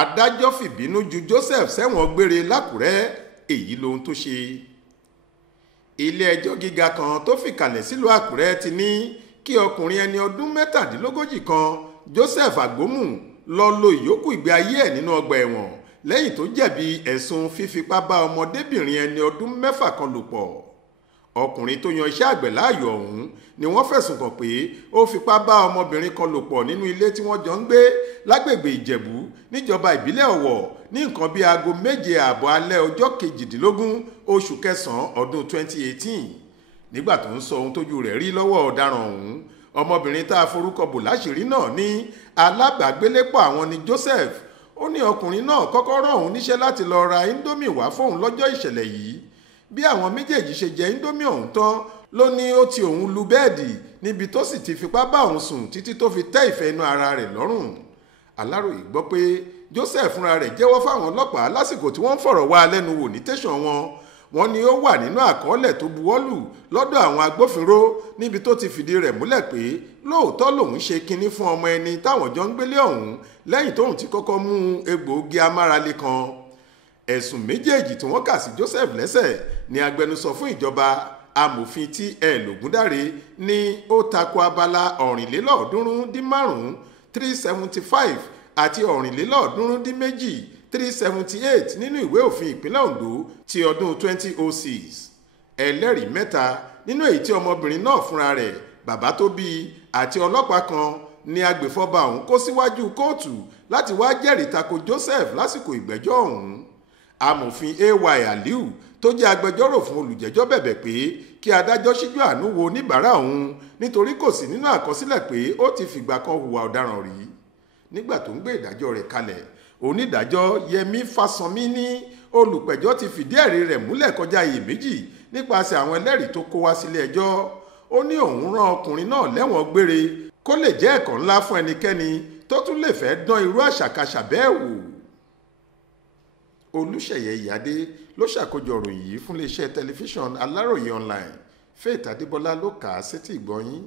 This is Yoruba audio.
Adajọ Fibinu ju Joseph ṣẹ̀wọ̀n Gbere l'Ákúrẹ́, èyí lohun tó ṣe. Ilé-ẹjọ́ gíga kan tó fìkàlẹ̀ sílùú Àkúrẹ́ ti ní kí ọkùnrin ẹni ọdún 37 kan Joseph Agbomu lọ lo ìyókù ìgbé ayé ẹ̀ nínú ọgbà ẹ̀wọ̀n lẹ́yìn tó jẹ̀bi ẹ̀sùn fífipá bá ọmọdébìnrin ẹni ọdún 6 kan lò pọ̀. Ọkùnrin tó yan iṣẹ́ àgbẹ̀ láàyò ọ̀hún ni wọ́n fẹ̀sùn kàn pé ó fipá bá ọmọbìnrin kan lò pọ̀ nínú ilé tí wọ́n jọ ń gbé lágbègbè Ìjẹ̀bú níjọba ìbílẹ̀ Ọ̀wọ̀ ní nǹkan bíi aago 7:30 alẹ́ ọjọ́ 18 oṣù kẹsàn-án ọdún 2018. Nígbà tó ń sọ ohun tójú rẹ̀ rí lọ́wọ́ ọ̀daràn ọ̀hún, ọmọbìnrin tá a forúkọ bò láṣìírí náà ní alábàágbélépọ̀ àwọn ni Joseph. Ó ní ọkùnrin náà kọ́kọ́ rán òun níṣẹ́ láti lọ ra indomie wá fóun lọ́jọ́ ìṣẹ̀lẹ̀ yìí. Bí àwọn méjèèjì ṣe jẹ indomie ọ̀hún tán ló ní ó ti òun lu bẹ́ẹ̀dì níbi tó sì ti fipá bá òun sùn títí tó fi tẹ́ ìfẹ́ inú ara rẹ̀ lọ́rùn. Aláròyé gbọ́ pé Joseph fúnra rẹ̀ jẹ́wọ́ fáwọn ọlọ́pàá lásìkò tí wọ́n ń fọ̀rọ̀ wá lẹ́nu wò ní tẹ̀sán wọn. Wọ́n ní ó wà nínú àkọọ́lẹ̀ tó buwọ́lù lọ́dọ̀ àwọn agbófinró níbi tó ti fìdí rẹ̀ múlẹ̀ pé lóòótọ́ lòun ṣe kinní fún ọmọ ẹni táwọn jọ ń gbélé ọ̀hún lẹ́yìn tóun ti kọ́kọ́ mú egbòogi amárale kan. Ẹ̀sùn méjèèjì tí wọ́n kà sí Joseph lẹ́sẹ̀ ni agbẹnusọ fún ìjọba amòfin T.L. Ògúndáre ní ó tako abala 375 375 àti 378 378 nínú ìwé òfin ìpínlẹ̀ Ondo ti ọdún 2006. Ẹlẹ́rìí mẹ́ta nínú èyí tí ọmọbìnrin náà fúnra rẹ̀, bàbá tó bí àti ọlọ́pàá kan ni agbèfọ́ba ọ̀hún kó síwájú kóòtù láti wá jẹ́rìí tako Joseph lásìkò ìgbẹ́jọ́ ọ̀hún. Amòfin A.Y. Aliu tó jẹ́ agbẹjọ́rò fún olùjẹ́jọ́ bẹ̀bẹ̀ pé kí adájọ́ ṣíjú àánú wo oníbàárà òun nítorí kò sí nínú àkọsílẹ̀ pé ó ti fìgbà kan hùwà ọ̀daràn rí. Nígbà tó ń gbé ìdájọ́ rẹ̀ kalẹ̀, onídàájọ́ Yẹmí Fásánmi ní olùpẹ̀jọ́ ti fìdí ẹ̀rí rẹ̀ múlẹ̀ kọjá iyèméjì nípasẹ̀ àwọn ẹlẹ́rìí tó kó wá sílé ẹjọ́. Ó ní òun rán ọkùnrin náà lẹ́wọ̀n gbére kó lè jẹ́ ẹ̀kọ́ ńlá fún ẹnikẹ́ni tó tún lè fẹ́ dán irú àṣàkáṣà bẹ́ẹ̀ wò. Olúṣèyẹ Ìyádé ló ṣàkójọ ìròyìn yìí fún iléeṣẹ́ tẹlifíṣàn Aláròyé online. Faith Adébọlá ló kà á sétí ìgbọ́ yín.